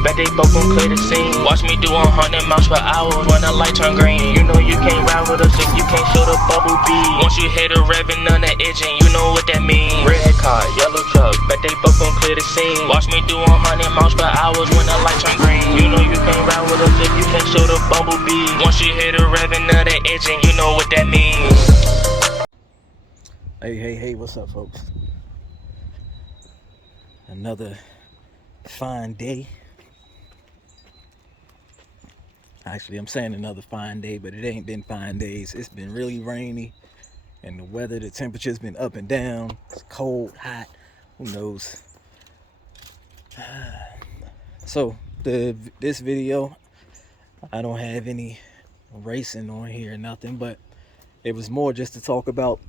Bet they both gon' clear the scene. Watch me do 100 miles per hour when the light turn green. You know you can't ride with us if you can't show the bubble beat. Once you hit a revving on the engine, you know what that means. Red car, yellow truck, bet they both gon' clear the scene. Watch me do 100 miles per hour when the light turn green. You know you can't ride with us if you can't show the bubble beat. Once you hit a revving on the engine, you know what that means. Hey, what's up, folks? Another fine day. Actually, I'm saying another fine day, but it ain't been fine days. It's been really rainy, and the weather, the temperature's been up and down. It's cold, hot, who knows? So, this video, I don't have any racing on here or nothing, but it was more just to talk about,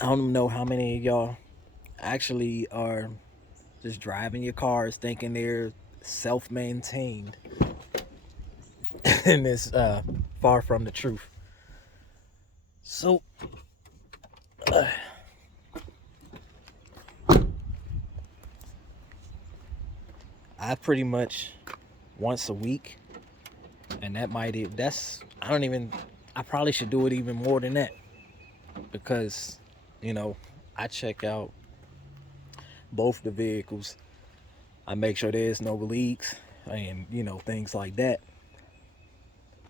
I don't know how many of y'all actually are just driving your cars thinking they're self-maintained. And it's far from the truth. So I pretty much once a week, and I probably should do it even more than that, because I check out both the vehicles. I make sure there's no leaks and things like that,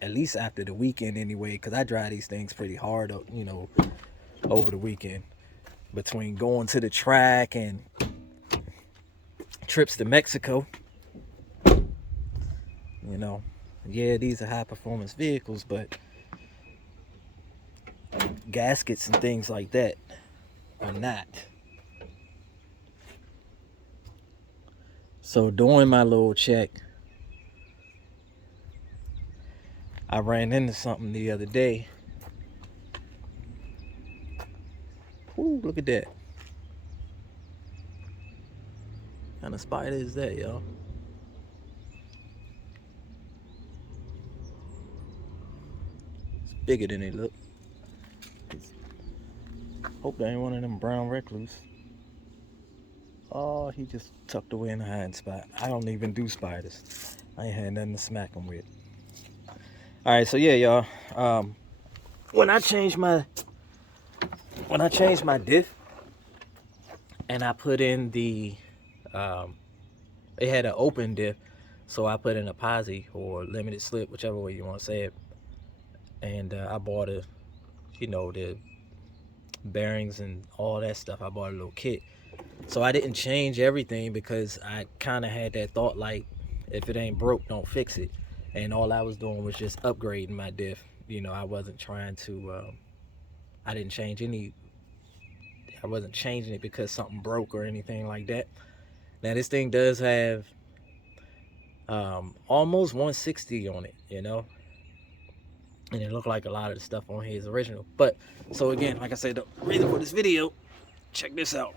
at least after the weekend anyway, because I drive these things pretty hard over the weekend, between going to the track and trips to Mexico. Yeah, these are high performance vehicles, but gaskets and things like that are not. So during my little check, I ran into something the other day. Ooh, look at that. What kind of spider is that, y'all? It's bigger than it look. Hope that ain't one of them brown recluse. Oh, he just tucked away in a hiding spot. I don't even do spiders. I ain't had nothing to smack them with. All right, so yeah, y'all. When I changed my diff, and I put in the, it had an open diff, so I put in a posi or limited slip, whichever way you want to say it. And I bought the bearings and all that stuff. I bought a little kit. So I didn't change everything, because I kind of had that thought, like, if it ain't broke, don't fix it. And all I was doing was just upgrading my diff. I wasn't trying to, I wasn't changing it because something broke or anything like that. Now this thing does have almost 160 on it, and it looked like a lot of the stuff on here is original. But so again, like I said, the reason for this video, check this out.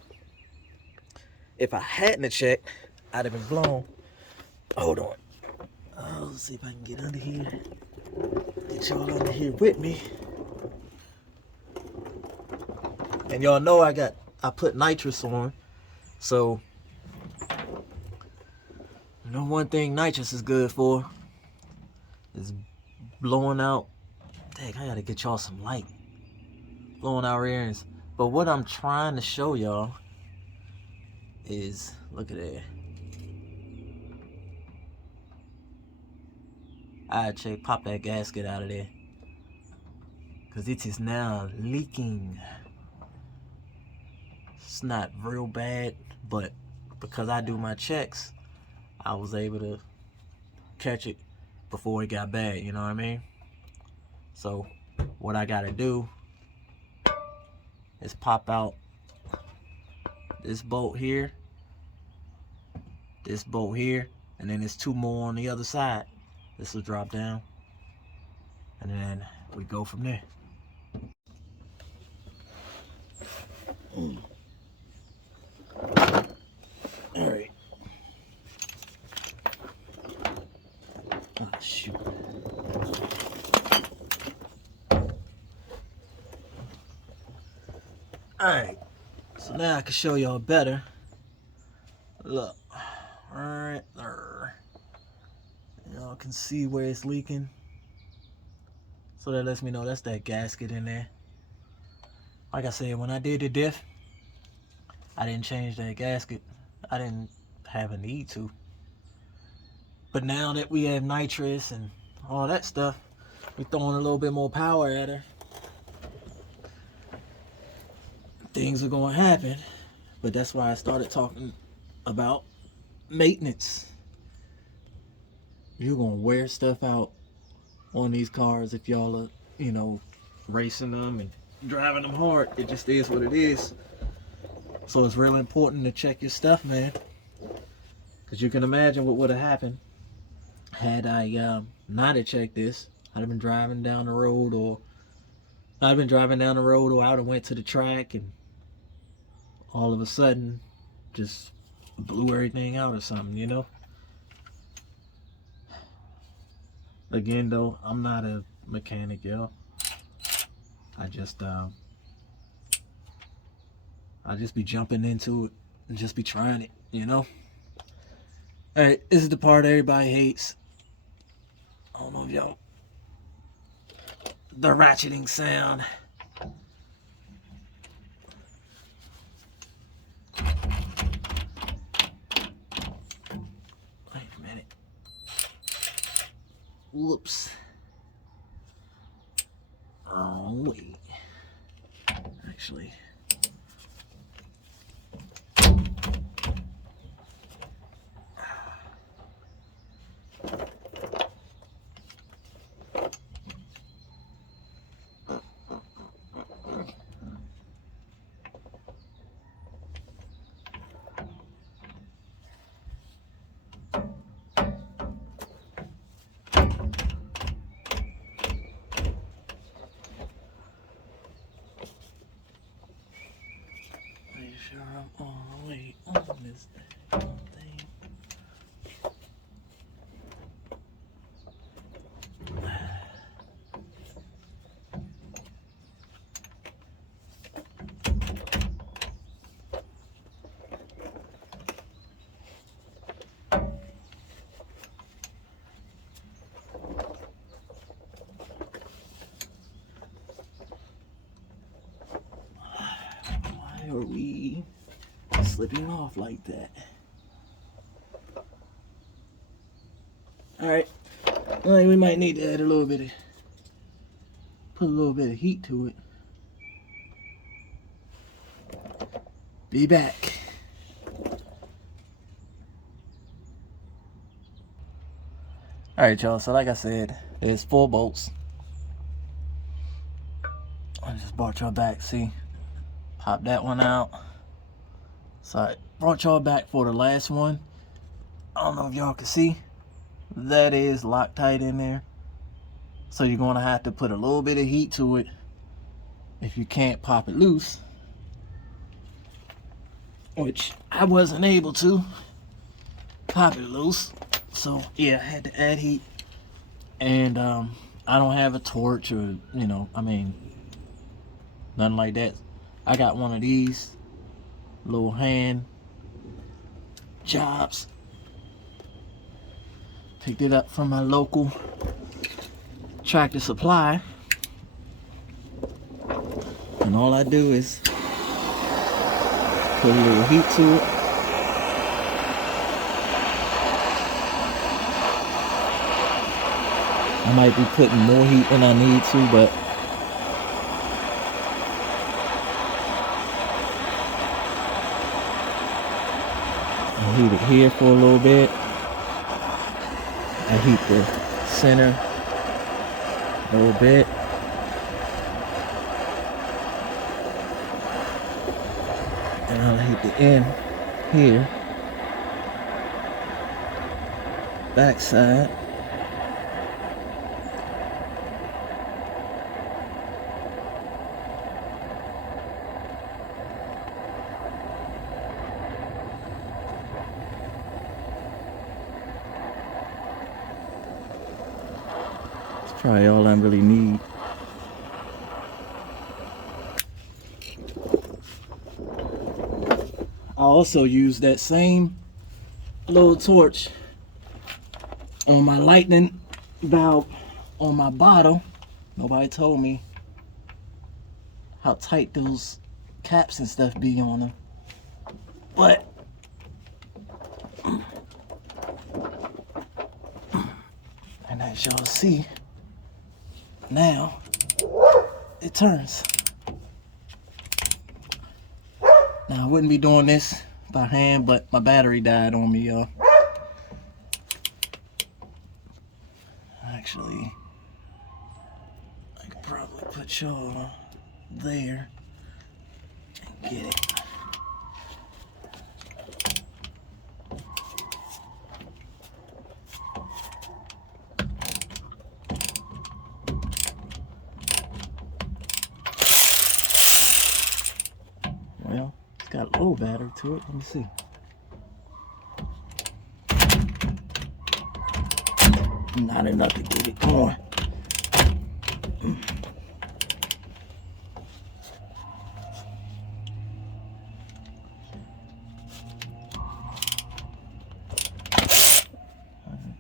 If I hadn't checked, I'd have been blown. Hold on. Let's see if I can get under here. Get y'all under here with me. And y'all know I put nitrous on. So one thing nitrous is good for is blowing out. Dang, I gotta get y'all some light. Blowing out rear ends. But what I'm trying to show y'all is, look at that. I'd pop that gasket out of there, because it is now leaking. It's not real bad, but because I do my checks, I was able to catch it before it got bad, you know what I mean? So what I gotta do is pop out this bolt here, and then there's two more on the other side. This will drop down, and then we go from there. All right. Oh, shoot. Alright, so now I can show y'all better. Look, right there. y'all can see where it's leaking. So that lets me know that's that gasket in there. Like I said, when I did the diff, I didn't change that gasket. I didn't have a need to. But now that we have nitrous and all that stuff, we're throwing a little bit more power at her. Things are going to happen. But that's why I started talking about maintenance. You're going to wear stuff out on these cars if y'all are, you know, racing them and driving them hard. It just is what it is. So it's really important to check your stuff, man. Because you can imagine what would have happened had I not have checked this. I'd have been driving down the road, or I would have went to the track, and all of a sudden just blew everything out or something, you know? Again, though, I'm not a mechanic, yo. I just be jumping into it and just be trying it, you know? Alright, this is the part everybody hates. I don't know if y'all... The ratcheting sound. Wait a minute. Whoops. Oh, wait. Actually... sure I'm all the way on this thing. Why are we slipping off like that? Alright, well, we might need to add put a little bit of heat to it. Be back. Alright, y'all, so like I said, there's 4 bolts. I just brought y'all back, see? Pop that one out. So I brought y'all back for the last one. I don't know if y'all can see. That is Loctite in there. So you're going to have to put a little bit of heat to it if you can't pop it loose. Which I wasn't able to pop it loose. So yeah, I had to add heat. And I don't have a torch or, you know, I mean, nothing like that. I got one of these little hand jobs. Picked it up from my local Tractor Supply. And all I do is put a little heat to it. I might be putting more heat when I need to, but I'll heat it here for a little bit. I heat the center a little bit. And I'll heat the end here. Back side. Probably all I really need. I also use that same little torch on my lightning valve on my bottle, nobody told me how tight those caps and stuff be on them. But and as y'all see, now it turns. Now I wouldn't be doing this by hand, but my battery died on me, y'all. Actually, I could probably put y'all there and get it. Well, it's got a low battery to it. Let me see. Not enough to get it going.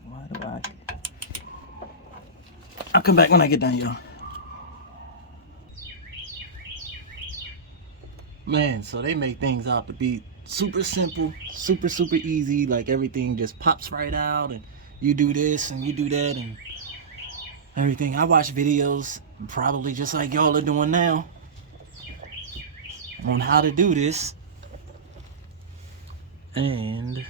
Why do I'll come back when I get done, y'all. Man, so they make things out to be super simple, super easy. Like everything just pops right out, and you do this and you do that and everything. I watch videos probably just like y'all are doing now on how to do this, and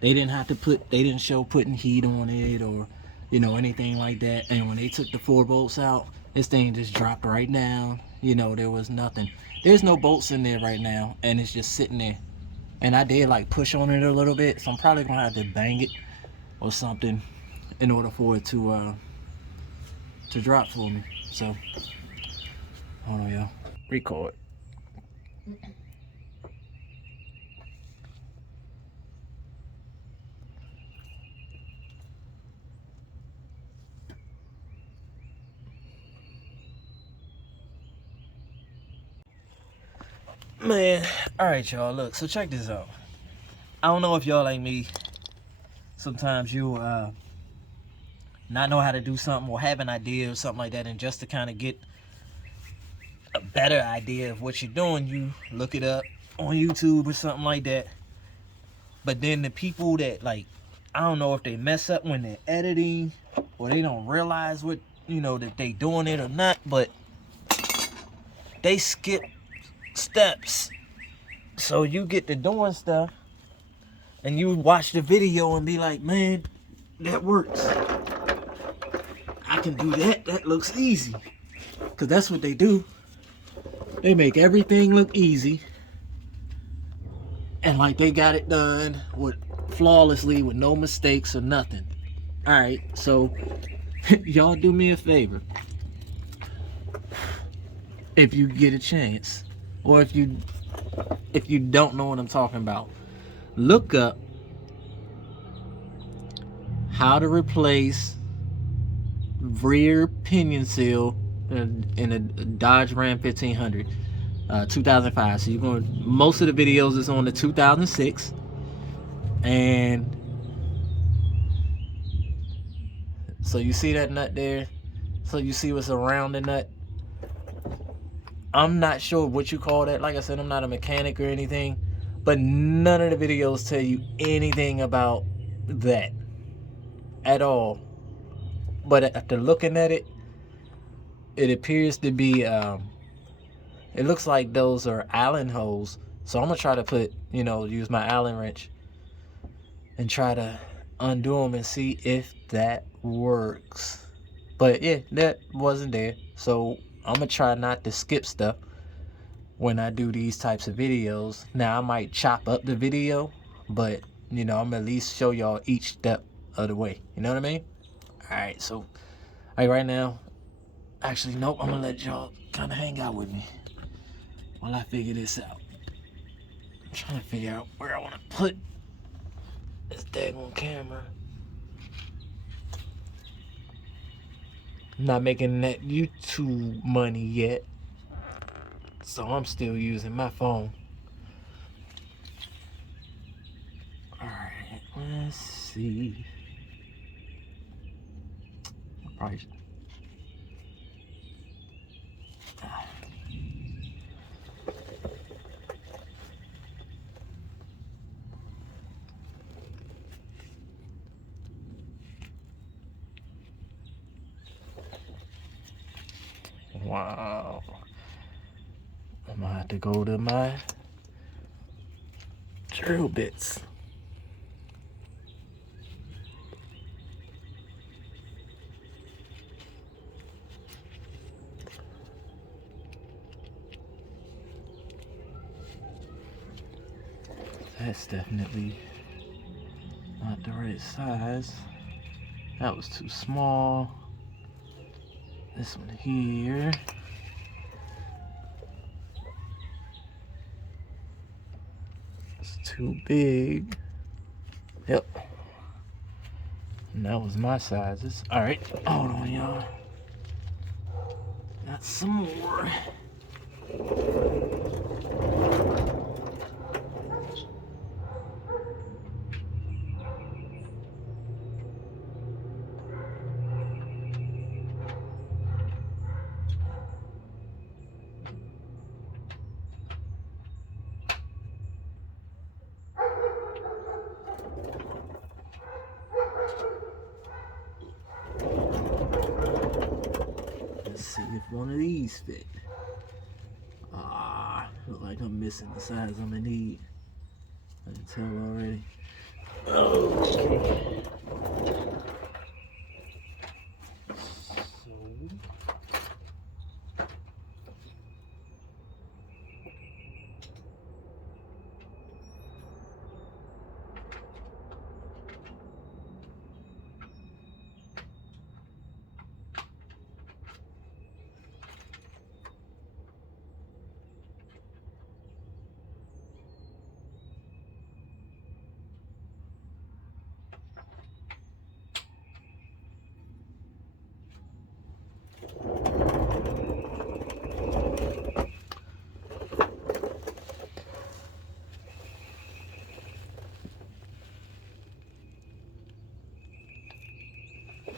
they didn't show putting heat on it or anything like that. And when they took the 4 bolts out, this thing just dropped right down. There was nothing. There's no bolts in there right now, and it's just sitting there. And I did like push on it a little bit, so I'm probably gonna have to bang it or something in order for it to drop for me. So hold on, y'all. Record. Man, alright y'all, look, so check this out. I don't know if y'all like me, sometimes you not know how to do something or have an idea or something like that, and just to kind of get a better idea of what you're doing, you look it up on YouTube or something like that. But then the people that, like, I don't know if they mess up when they're editing or they don't realize what, that they doing it or not, but they skip steps. So you get to doing stuff and you watch the video and be like, man, that works. I can do that. That looks easy. Because that's what they do. They make everything look easy. And like they got it done flawlessly with no mistakes or nothing. Alright, so y'all do me a favor. If you get a chance, or if you don't know what I'm talking about, look up how to replace rear pinion seal in a Dodge Ram 1500 2005. So most of the videos is on the 2006, and so you see that nut there, so you see what's around the nut. I'm not sure what you call that. Like I said, I'm not a mechanic or anything, but none of the videos tell you anything about that at all. But after looking at it, it appears to be it looks like those are Allen holes. So I'm gonna try to use my Allen wrench and try to undo them and see if that works. But yeah, that wasn't there. So I'm gonna try not to skip stuff when I do these types of videos. Now I might chop up the video, but I'm gonna at least show y'all each step of the way. You know what I mean? Alright, so right now, actually nope, I'm gonna let y'all kinda hang out with me while I figure this out. I'm trying to figure out where I wanna put this daggone camera. I'm not making that YouTube money yet, so I'm still using my phone. Alright, let's see. Probably. Wow. I'm gonna have to go to my drill bits. That's definitely not the right size. That was too small. This one here. It's too big. Yep. And that was my sizes. Alright, hold on, y'all. Got some more. Let's see if one of these fit. Look like I'm missing the size I'm gonna need. I can tell already. Okay.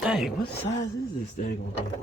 Hey, what size is this thing gonna be?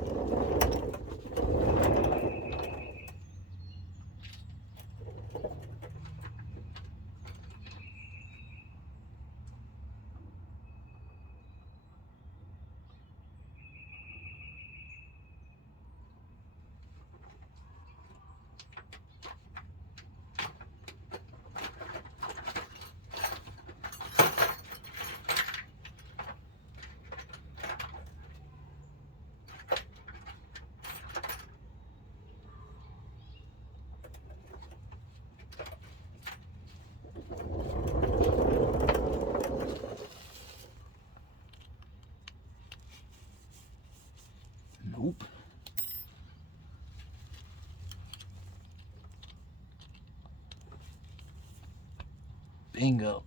Nope. Bingo.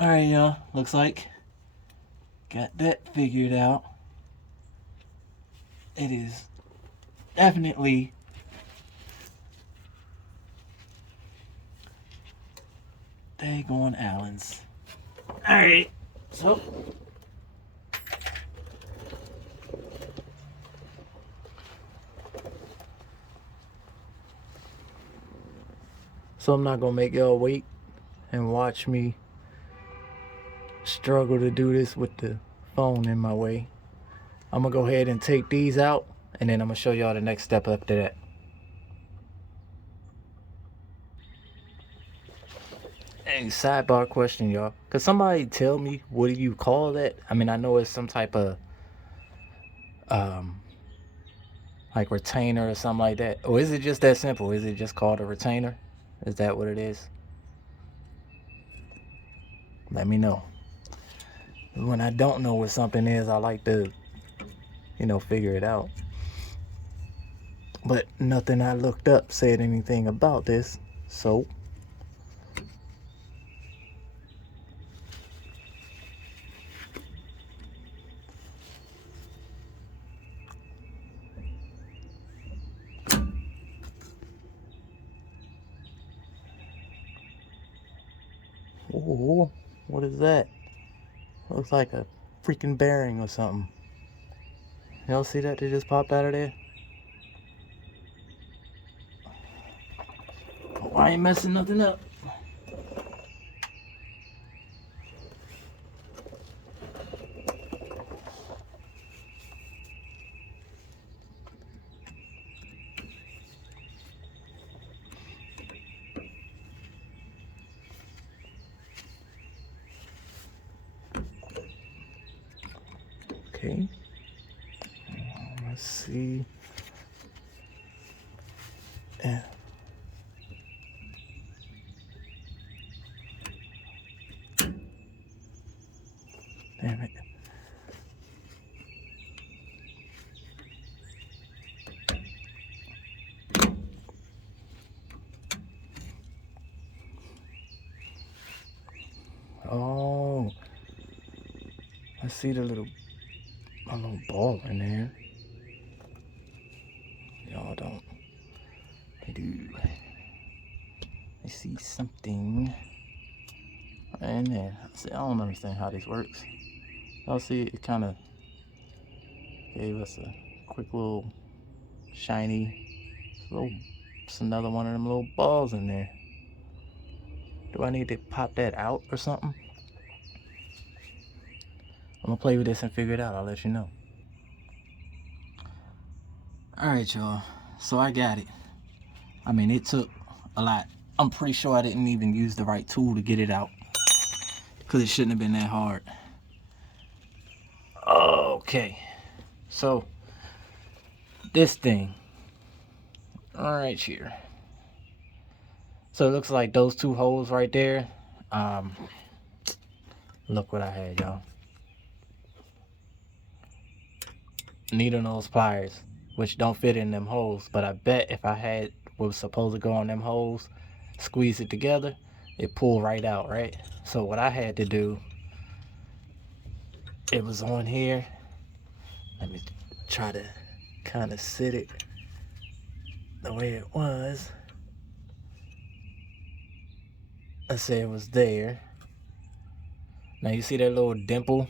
Alright, y'all. Looks like got that figured out. It is definitely daggone Allen's. Alright, so I'm not gonna make y'all wait and watch me struggle to do this with the phone in my way. I'm gonna go ahead and take these out, and then I'm gonna show y'all the next step after that. Hey, sidebar question, y'all. Could somebody tell me, what do you call that? I mean, I know it's some type of like retainer or something like that. Or is it just that simple? Is it just called a retainer? Is that what it is? Let me know. When I don't know what something is, I like to, figure it out. But nothing I looked up said anything about this, so Oh, what is that? Looks like a freaking bearing or something. Y'all see that? They just popped out of there. Oh, I ain't messing nothing up. Okay. Let's see. Yeah. Damn it. Oh, I see a little ball in there. Y'all don't. I do. I see something in there. See, I don't understand how this works. Y'all see it kind of gave us a quick little shiny little. It's another one of them little balls in there. Do I need to pop that out or something? I'm gonna play with this and figure it out. I'll let you know. Alright, y'all. So I got it. I mean, it took a lot. I'm pretty sure I didn't even use the right tool to get it out, because it shouldn't have been that hard. Okay. So, this thing. Right here. So it looks like those two holes right there. Look what I had, y'all. Needle nose pliers, which don't fit in them holes, but I bet if I had what was supposed to go on them holes, squeeze it together, it pulled right out, right? So what I had to do, it was on here. Let me try to kind of sit it the way it was. Let's say it was there. Now you see that little dimple?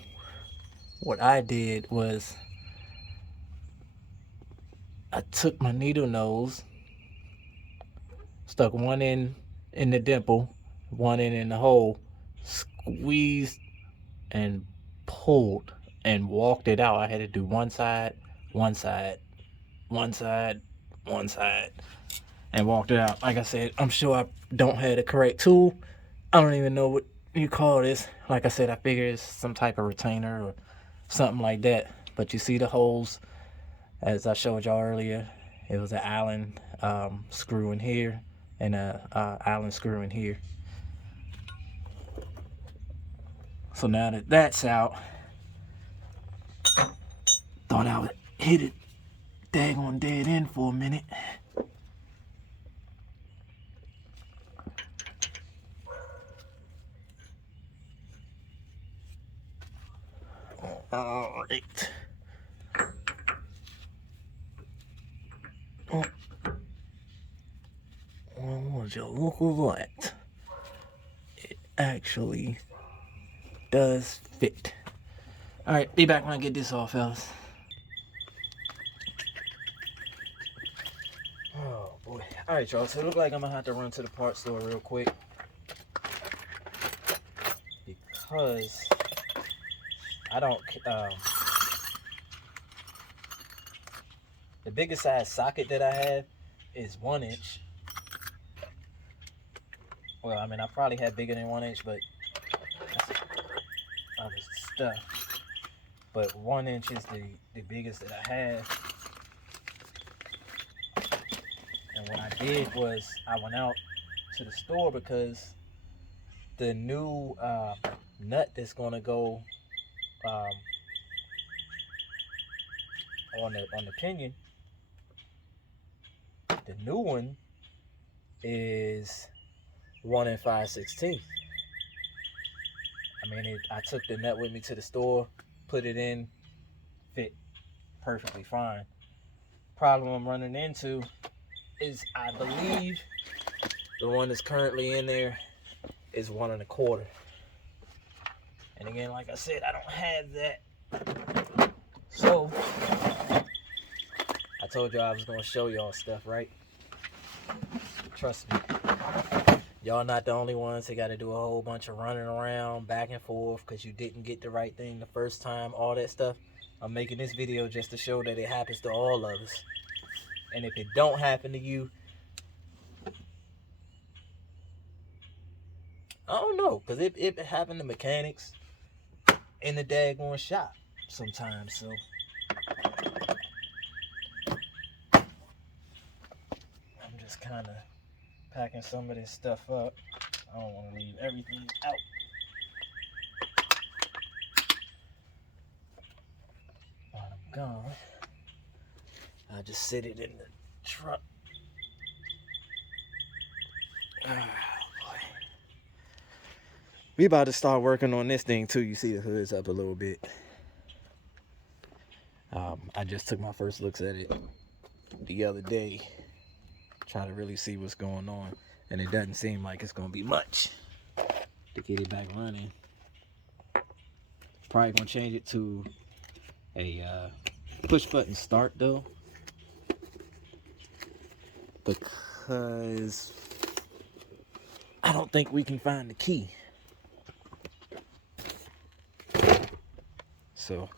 What I did was I took my needle nose, stuck one in the dimple, one in the hole, squeezed and pulled and walked it out. I had to do one side, one side, one side, one side, and walked it out. Like I said, I'm sure I don't have the correct tool. I don't even know what you call this. Like I said, I figure it's some type of retainer or something like that. But you see the holes, as I showed y'all earlier, it was an Allen screw in here and a Allen screw in here. So now that that's out, thought I would hit it daggone dead end for a minute. All right. Oh. Well, would you look at that? It actually does fit. All right, be back when I get this off, fellas. Oh boy. All right, y'all. So it looks like I'm gonna have to run to the parts store real quick because I don't. The biggest size socket that I have is 1 inch. Well, I mean, I probably have bigger than 1 inch, but that's other stuff. But 1 inch is the biggest that I have. And what I did was I went out to the store because the new nut that's gonna go on the pinion, the new one is 1 5/16. I mean, I took the nut with me to the store, put it in, fit perfectly fine. Problem I'm running into is I believe the one that's currently in there is 1 1/4. And again, like I said, I don't have that. So, I told y'all I was gonna show y'all stuff, right? Trust me. Y'all not the only ones that gotta do a whole bunch of running around back and forth because you didn't get the right thing the first time, all that stuff. I'm making this video just to show that it happens to all of us. And if it don't happen to you, I don't know, because it happened to mechanics in the daggone shop sometimes, so. I'm just kind of packing some of this stuff up. I don't want to leave everything out. While I'm gone, I'll just sit it in the truck. Oh, boy. We about to start working on this thing too. You see the hood's up a little bit. I just took my first looks at it the other day, trying to really see what's going on, and it doesn't seem like it's gonna be much to get it back running. Probably gonna change it to a push button start though, because I don't think we can find the key. So,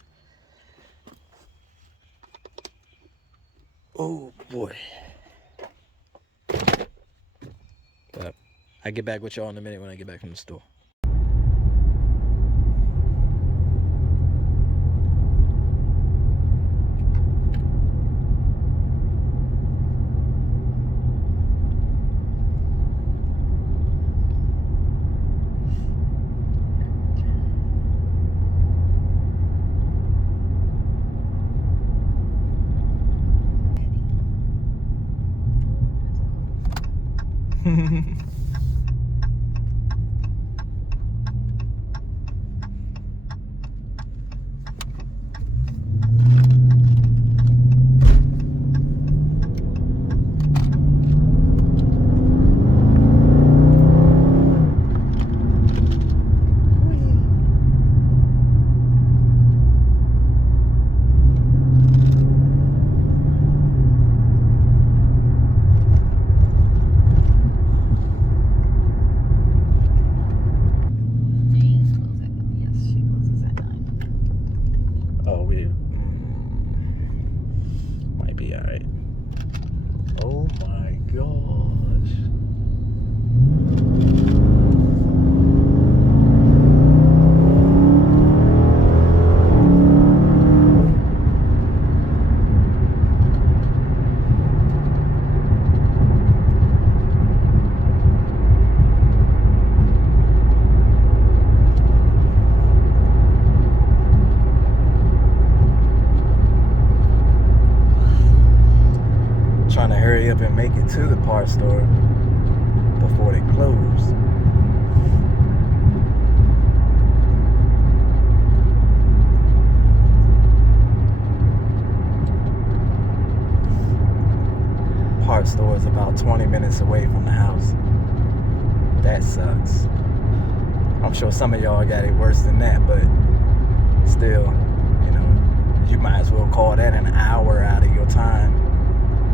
oh boy. But I'll get back with y'all in a minute when I get back from the store. Might be all right. Oh my gosh. Trying to hurry up and make it to the parts store before they close. Parts store is about 20 minutes away from the house. That sucks. I'm sure some of y'all got it worse than that, but still, you know, you might as well call that an hour out of your time.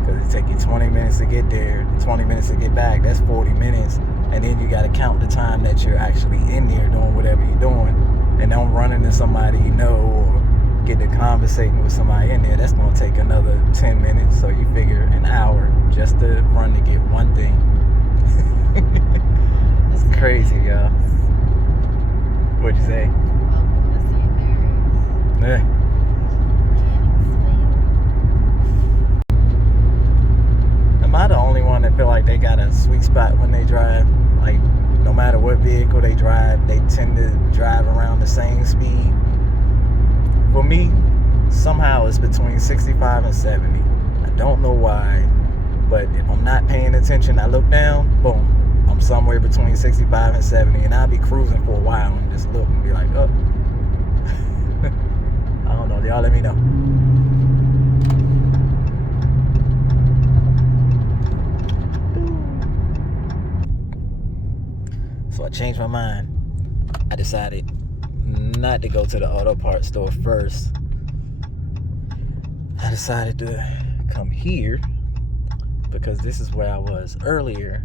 Because it take you 20 minutes to get there, 20 minutes to get back. That's 40 minutes. And then you got to count the time that you're actually in there doing whatever you're doing. And don't run into somebody you know or get to conversating with somebody in there. That's going to take another 10 minutes. So you figure an hour just to run to get one thing. It's crazy, y'all. What'd you say? Yeah. Am I the only one that feel like they got a sweet spot when they drive? Like, no matter what vehicle they drive, they tend to drive around the same speed. For me, somehow it's between 65 and 70. I don't know why, but if I'm not paying attention, I look down, boom, I'm somewhere between 65 and 70, and I'll be cruising for a while and just look and be like, oh. I don't know, y'all let me know. So I changed my mind. I decided not to go to the auto parts store first. I decided to come here because this is where I was earlier,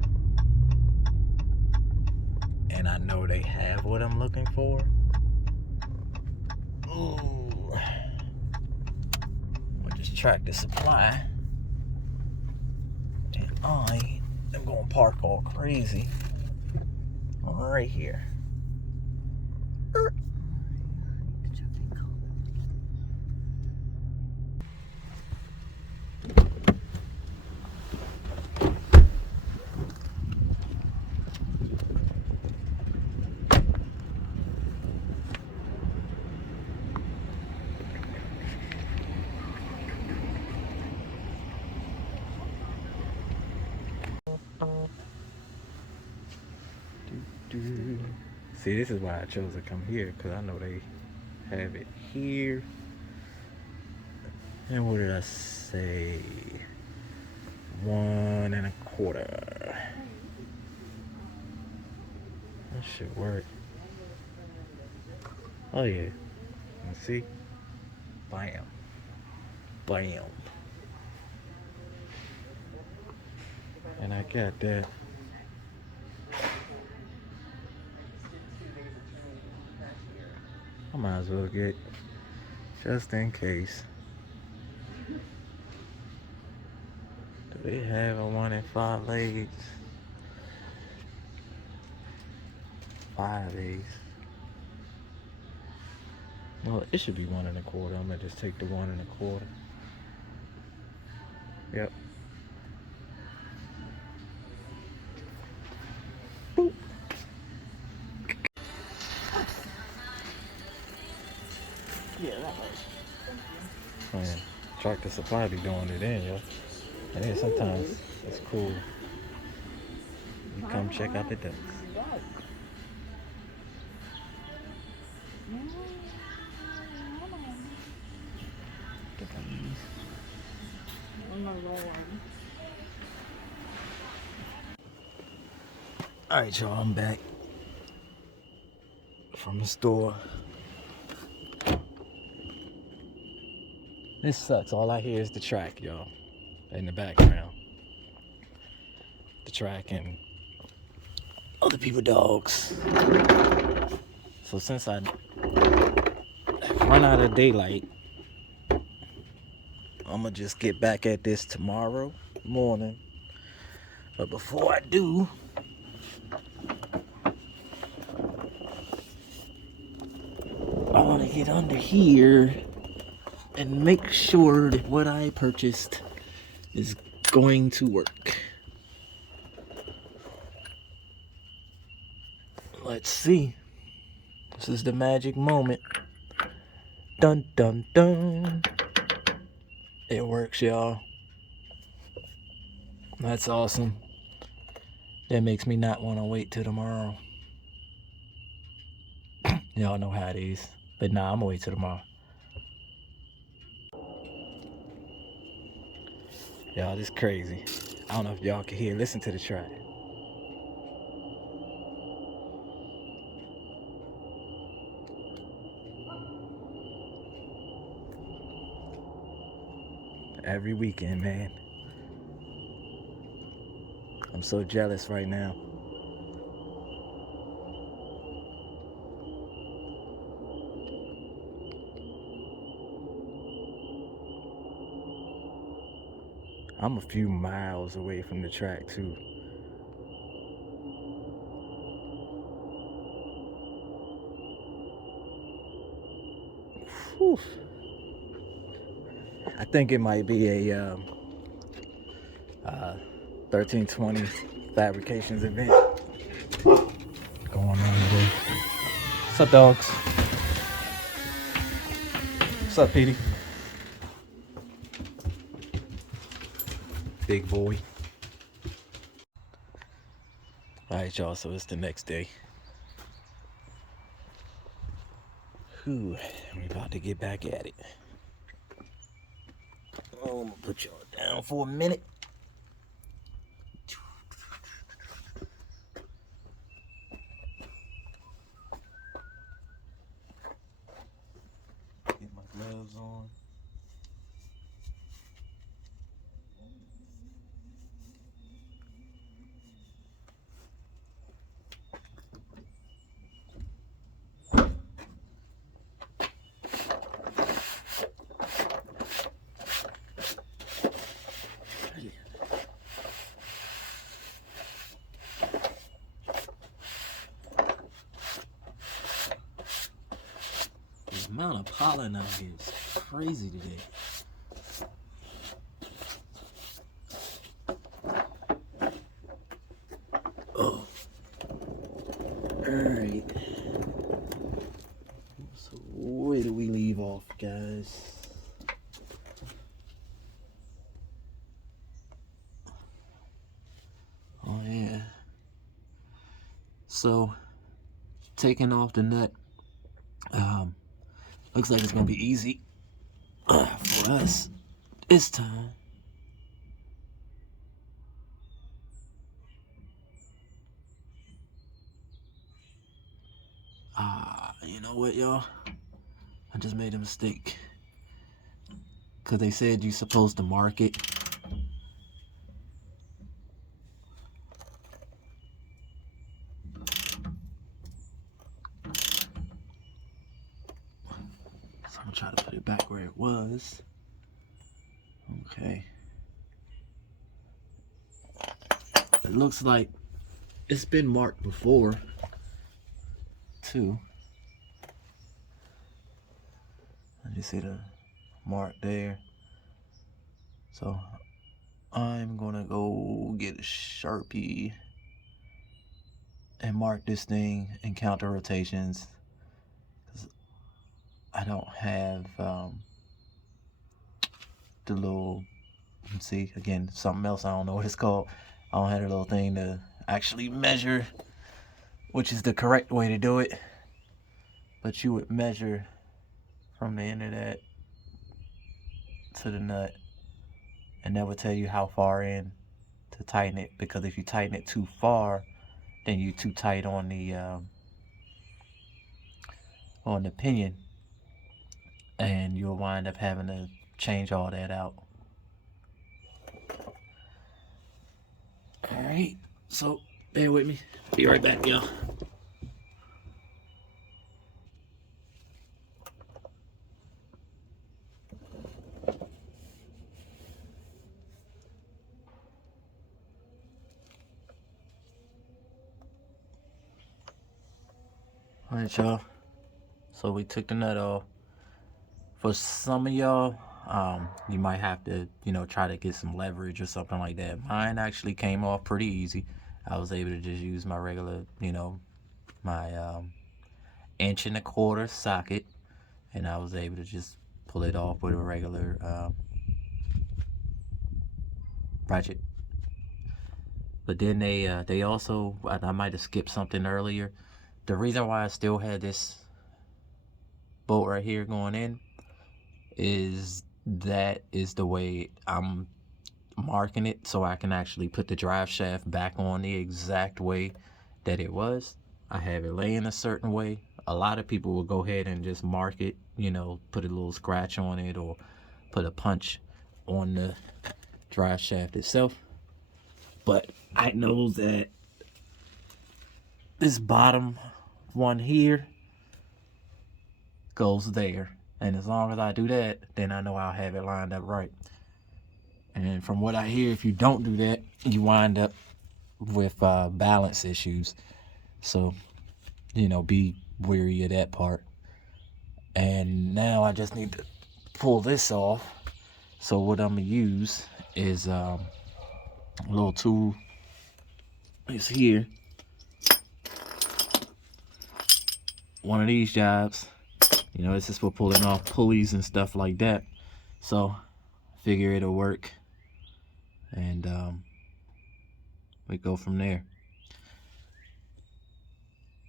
and I know they have what I'm looking for. Ooh. With this Tractor Supply, and I am going to park all crazy right here. See, this is why I chose to come here, because I know they have it here. And what did I say? 1 1/4. That should work. Oh yeah. And see? Bam. Bam. And I got that. I might as well get, just in case. Do they have a 1 5 legs? 5 eighths. Well, it should be 1 1/4. I'm gonna just take the 1 1/4. Yep. Boop. Yeah, that way. Man, Tractor Supply be doing it in, yo. And then sometimes it's cool. You come check out the ducks. Alright, y'all, I'm back from the store. This sucks. All I hear is the track, y'all, in the background. The track and other people dogs. So since I run out of daylight, I'm gonna just get back at this tomorrow morning. But before I do, I want to get under here and make sure that what I purchased is going to work. Let's see. This is the magic moment. Dun dun dun. It works, y'all. That's awesome. That makes me not want to wait till tomorrow. Y'all know how it is. But nah, I'm gonna wait till tomorrow. Y'all, this is crazy. I don't know if y'all can hear. Listen to the track. Every weekend, man. I'm so jealous right now. I'm a few miles away from the track too. Whew. I think it might be a 1320 fabrications event going on today. What's up, dogs? What's up, Petey? Big boy. Alright, y'all, so it's the next day. Whew, we're about to get back at it. Oh, I'm gonna put y'all down for a minute. gloves on. The amount of pollen out here is crazy today. Oh. Alright. So where do we leave off, guys? Oh yeah. So taking off the nut looks like it's gonna be easy for us this time. You know what, y'all? I just made a mistake. Cause they said you're supposed to mark it. So I'm gonna try to put it back where it was. Okay. It looks like it's been marked before, too. I just see the mark there. So I'm gonna go get a Sharpie and mark this thing in counter rotations. Cause I don't have the little, see, again, something else, I don't know what it's called. I don't have a little thing to actually measure, which is the correct way to do it. But you would measure from the end of that to the nut, and that would tell you how far in to tighten it, because if you tighten it too far, then you're too tight on the pinion, and you'll wind up having to change all that out. Alright, so bear with me. Be right back, y'all. Alright, y'all. So we took the nut off. For some of y'all, you might have to, try to get some leverage or something like that. Mine actually came off pretty easy. I was able to just use my regular, my 1.25" socket, and I was able to just pull it off with a regular ratchet. But then they also, I might have skipped something earlier. The reason why I still had this bolt right here going in is that is the way I'm marking it, so I can actually put the drive shaft back on the exact way that it was. I have it laying a certain way. A lot of people will go ahead and just mark it, put a little scratch on it or put a punch on the drive shaft itself. But I know that this bottom one here goes there, and as long as I do that, then I know I'll have it lined up right. And from what I hear, if you don't do that, you wind up with balance issues. So, be wary of that part. And now I just need to pull this off. So what I'm gonna use is a little tool. It's here. One of these jobs. This is for pulling off pulleys and stuff like that. So figure it'll work. And we go from there.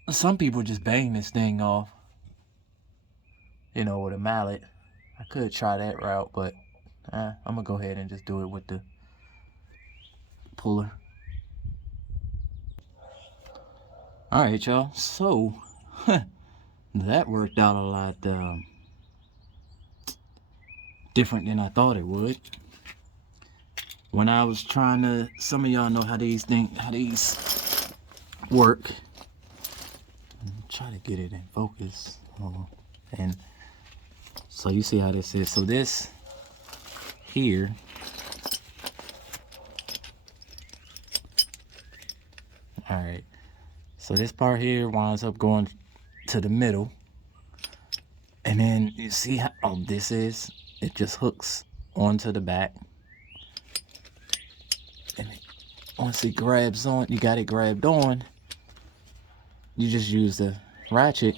Some people just bang this thing off, with a mallet. I could try that route, but I'm gonna go ahead and just do it with the puller. Alright, y'all, so that worked out a lot different than I thought it would. When I was trying to, some of y'all know how these work. Try to get it in focus. And so you see how this is. So this here, all right, so this part here winds up going to the middle, and then you see how this is, it just hooks onto the back, and once it grabs on, you got it grabbed on, you just use the ratchet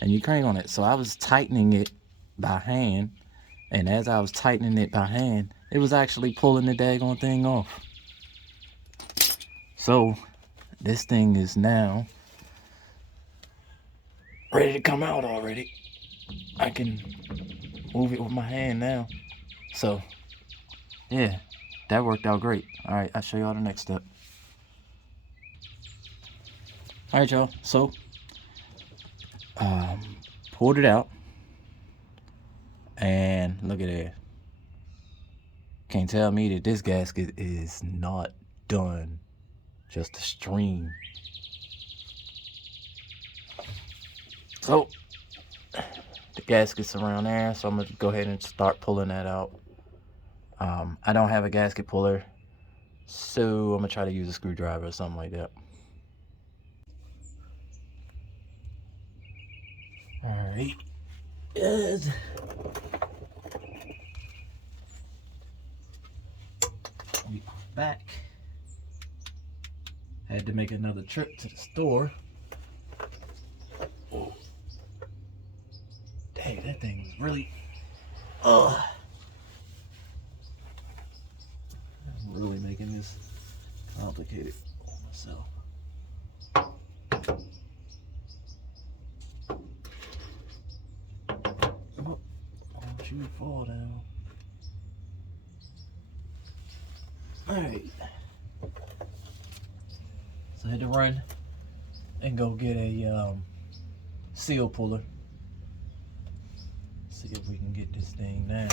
and you crank on it. So I was tightening it by hand, and as I was tightening it by hand, it was actually pulling the daggone thing off. So this thing is now ready to come out already. I can move it with my hand now. So yeah, that worked out great. All right, I'll show y'all the next step. All right, y'all, so pulled it out, and look at that. Can't tell me that this gasket is not done. Just a stream. So the gasket's around there, so I'm gonna go ahead and start pulling that out. I don't have a gasket puller, so I'm gonna try to use a screwdriver or something like that. All right, good. We are back. Had to make another trip to the store. Oh. Dang, that thing was really, I'm really making this complicated for myself. Oh, don't you fall down. Alright. So I had to run and go get a seal puller. See if we can get this thing down.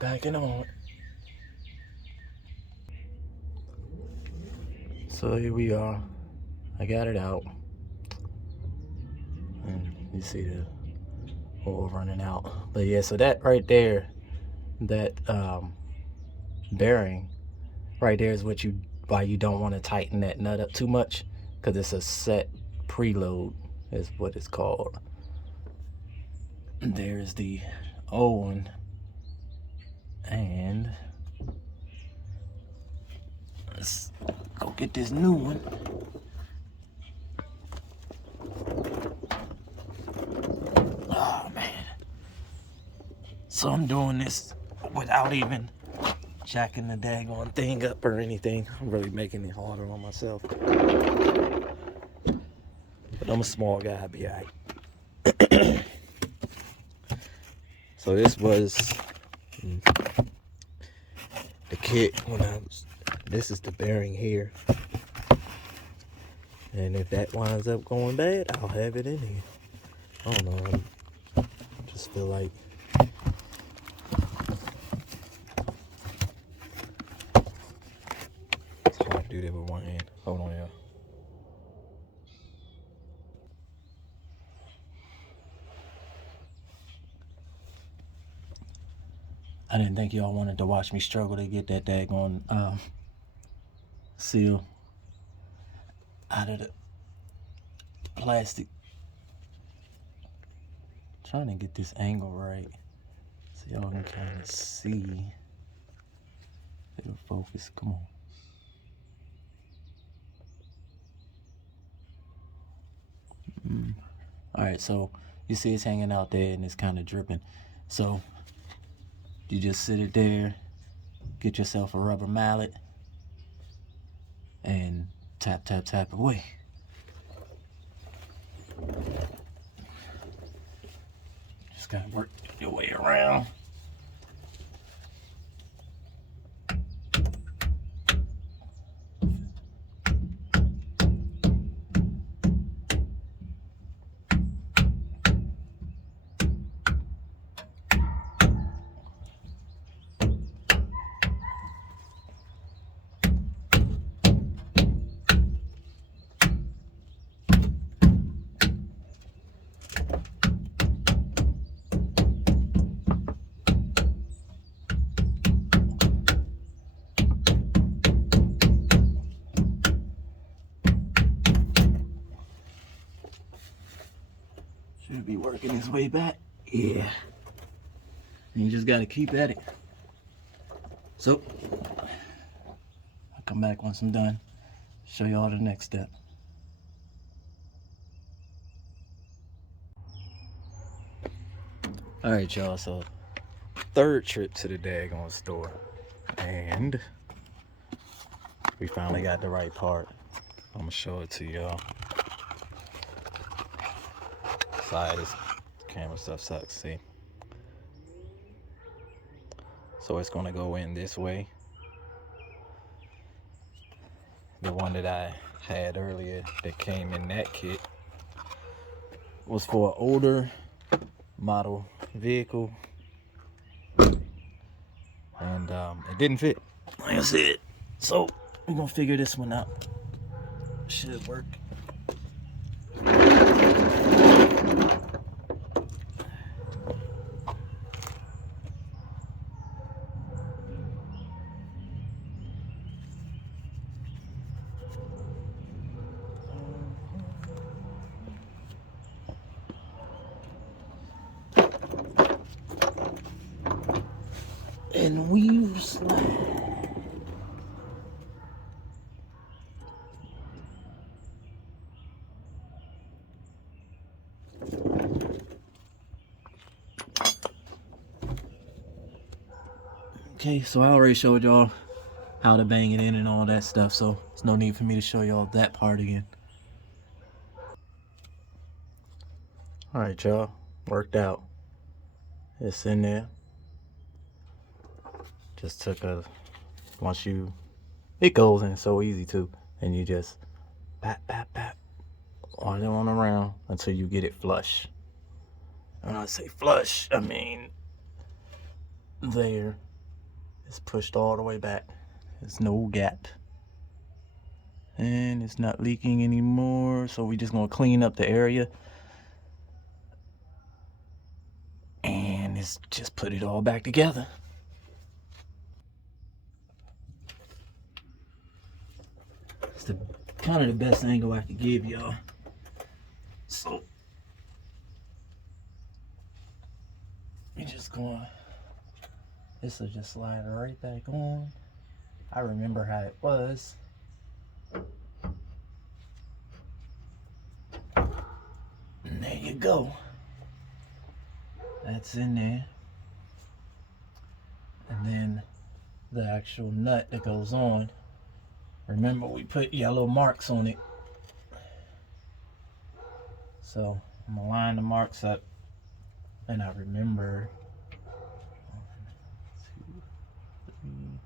Backing on. So here we are. I got it out, and you see the oil running out. But yeah, so that right there, that bearing right there is why you don't want to tighten that nut up too much, because it's a set preload is what it's called. There's the old one. And let's go get this new one. Oh man. So I'm doing this without even jacking the daggone thing up or anything. I'm really making it harder on myself. But I'm a small guy, I'll be alright. So this was the kit when this is the bearing here, and if that winds up going bad, I'll have it in here. I don't know, I just feel like it's hard to do that with one hand. Hold on, y'all. I didn't think y'all wanted to watch me struggle to get that daggone seal out of the plastic trying to get this angle right so y'all can kind of see. It'll focus. Come on. All right, so you see it's hanging out there and it's kind of dripping. So you just sit it there, get yourself a rubber mallet, and tap, tap, tap away. Just gotta work your way around. Should be working his way back. Yeah. And you just gotta keep at it. So, I'll come back once I'm done, show you all the next step. All right, y'all, so third trip to the daggone store. And we finally got the right part. I'm gonna show it to y'all. Sorry, this camera stuff sucks, see? So it's gonna go in this way. The one that I had earlier that came in that kit was for an older model vehicle. And it didn't fit, like I said. So we're gonna figure this one out. Should work. And we slide. Okay, so I already showed y'all how to bang it in and all that stuff, so there's no need for me to show y'all that part again. All right, y'all, worked out. It's in there. Just took it goes in so easy too, and you just pat, pat, pat on it on around until you get it flush. And when I say flush, I mean there. It's pushed all the way back. There's no gap. And it's not leaking anymore, so we're just gonna clean up the area. And it's just put it all back together. It's kind of the best angle I could give y'all. So we're just going, this will just slide right back on. I remember how it was. And there you go. That's in there. And then the actual nut that goes on. Remember, we put yellow marks on it. So I'm gonna line the marks up. And I remember 1, 2, 3.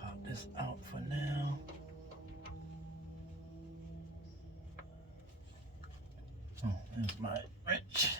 Pop this out for now. Oh, there's my wrench.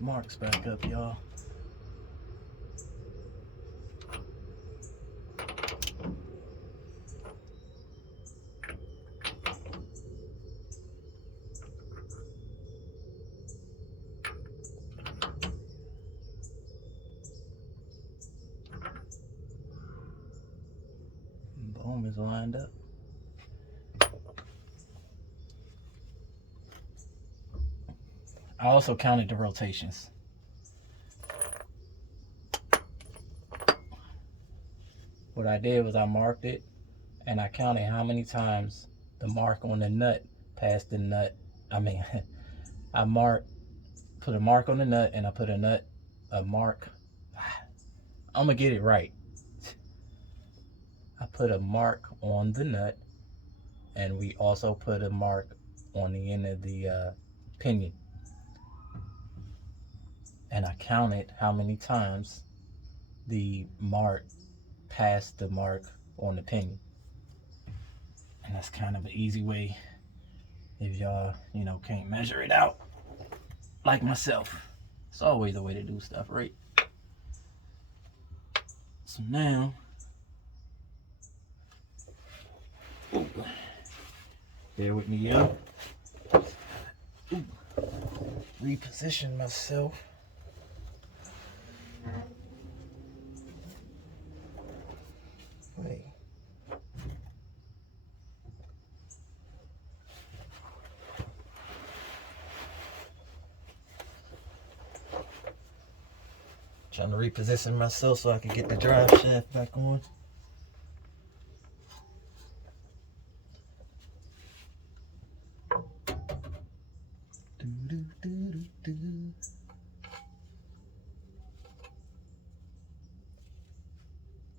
these marks back up, y'all. Boom is lined up. I also counted the rotations. What I did was I marked it and I counted how many times the mark on the nut passed the nut. I mean, I put a mark on the nut and I put a mark. I'm gonna get it right. I put a mark on the nut and we also put a mark on the end of the pinion. And I counted how many times the mark passed the mark on the pinion. And that's kind of an easy way if y'all, can't measure it out like myself. It's always a way to do stuff, right? So now, bear with me, y'all. Reposition myself. Wait. Trying to reposition myself so I can get the drive shaft back on.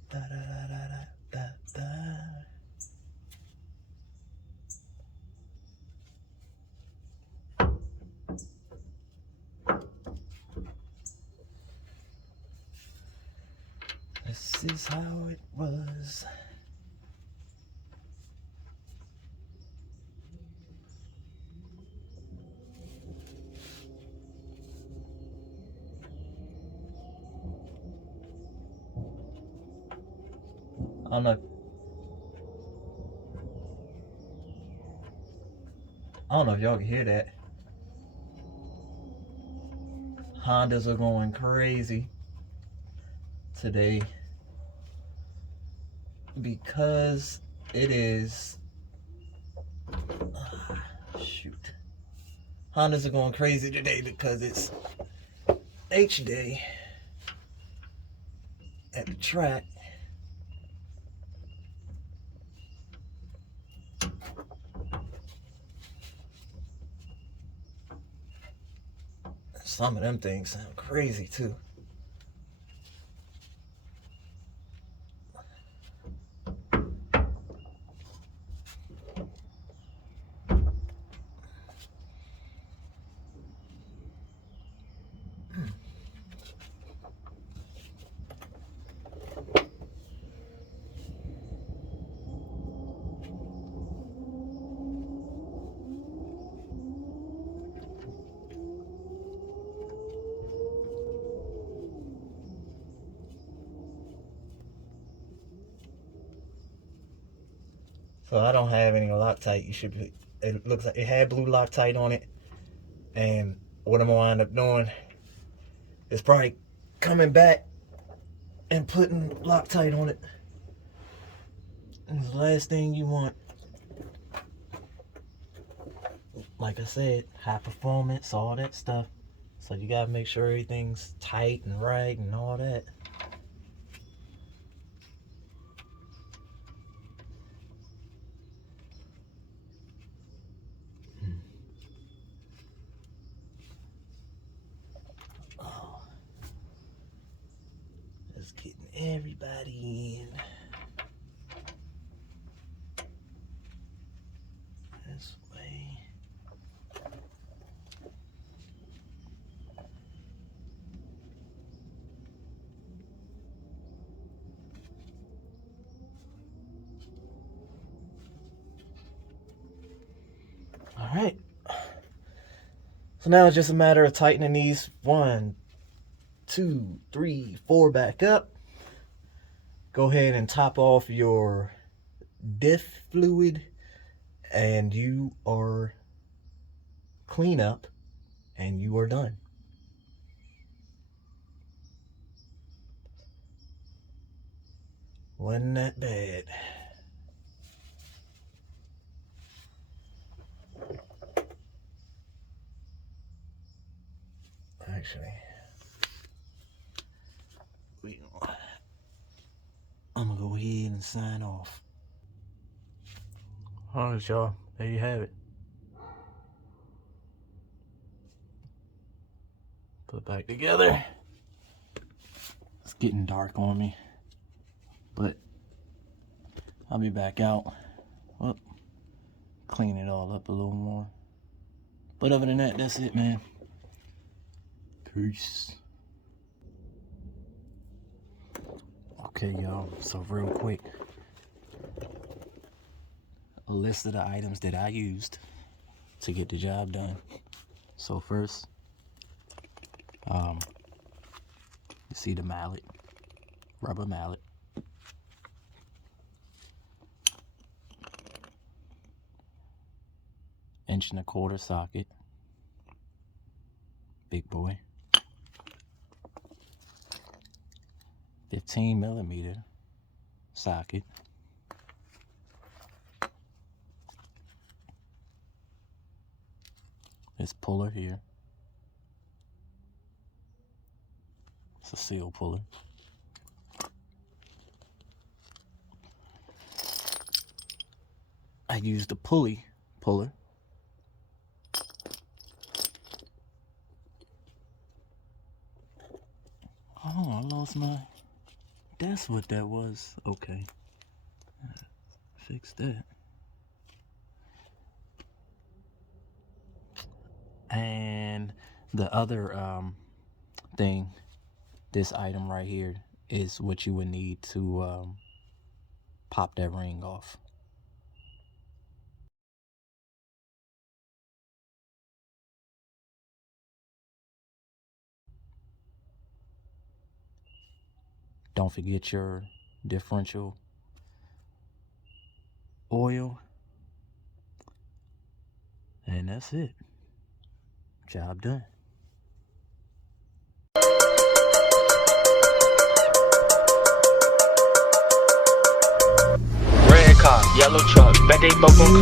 Da, da, da, da, da, da. This is how it was. I don't know if y'all can hear that. Hondas are going crazy today because it is shoot. Hondas are going crazy today because it's H Day at the track. Some of them things sound crazy too. So I don't have any Loctite. It looks like it had blue Loctite on it. And what I'm gonna wind up doing is probably coming back and putting Loctite on it. And the last thing you want, like I said, high performance, all that stuff. So you gotta make sure everything's tight and right and all that. Oh, just getting everybody in. This way. All right. So now it's just a matter of tightening these 1, 2, 3, 4 back up. Go ahead and top off your diff fluid, and you are clean up, and you are done. Wasn't that bad. Actually, I'm gonna go ahead and sign off. All right, y'all. There you have it. Put it back together. It's getting dark on me, but I'll be back out. Well, clean it all up a little more. But other than that, that's it, man. Peace. Okay, y'all. So real quick, a list of the items that I used to get the job done. So first, you see the mallet, rubber mallet. Inch and a quarter socket, big boy. 15 millimeter socket. This puller here. It's a seal puller. I used a pulley puller. Oh, I lost my... That's what that was. Okay. Fix that. And the other thing, this item right here, is what you would need to pop that ring off. Don't forget your differential oil. And that's it. Job done. Red car, yellow truck, bet they both gon'